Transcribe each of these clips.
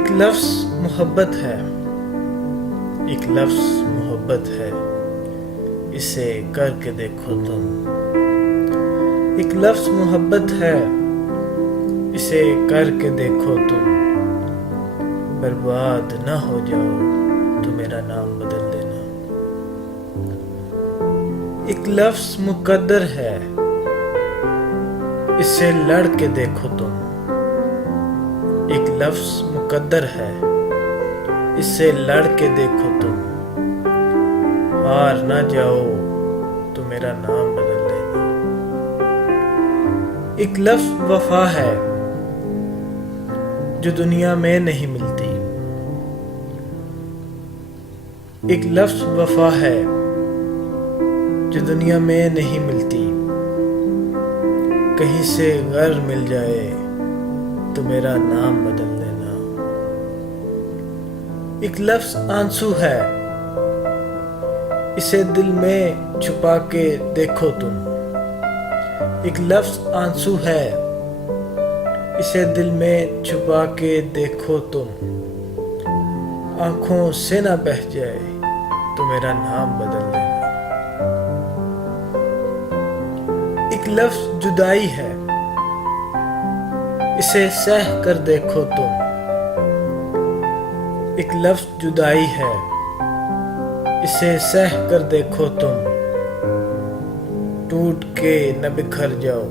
ایک لفظ محبت ہے، ایک لفظ محبت ہے، اسے کر کے دیکھو تم۔ ایک لفظ محبت ہے، اسے کر کے دیکھو تم۔ برباد نہ ہو جاؤ تو میرا نام بدل دینا۔ ایک لفظ مقدر ہے، اسے لڑ کے دیکھو تم۔ ایک لفظ مقدر ہے، اسے لڑ کے دیکھو تم۔ ہار نہ جاؤ تو میرا نام بدل دینا۔ ایک لفظ وفا ہے، جو دنیا میں نہیں ملتی۔ ایک لفظ وفا ہے، جو دنیا میں نہیں ملتی۔ کہیں سے غر مل جائے تو میرا نام بدل دینا۔ ایک لفظ آنسو ہے، اسے دل میں چھپا کے دیکھو تم۔ ایک لفظ آنسو ہے، اسے دل میں چھپا کے دیکھو تم۔ آنکھوں سے نہ بہہ جائے تو میرا نام بدل دینا۔ ایک لفظ جدائی ہے، اسے سہ کر دیکھو تم۔ ایک لفظ جدائی ہے، اسے سہ کر دیکھو تم۔ ٹوٹ کے نہ بکھر جاؤ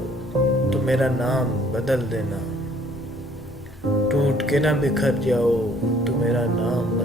تو میرا نام بدل دینا۔ ٹوٹ کے نہ بکھر جاؤ تو میرا نام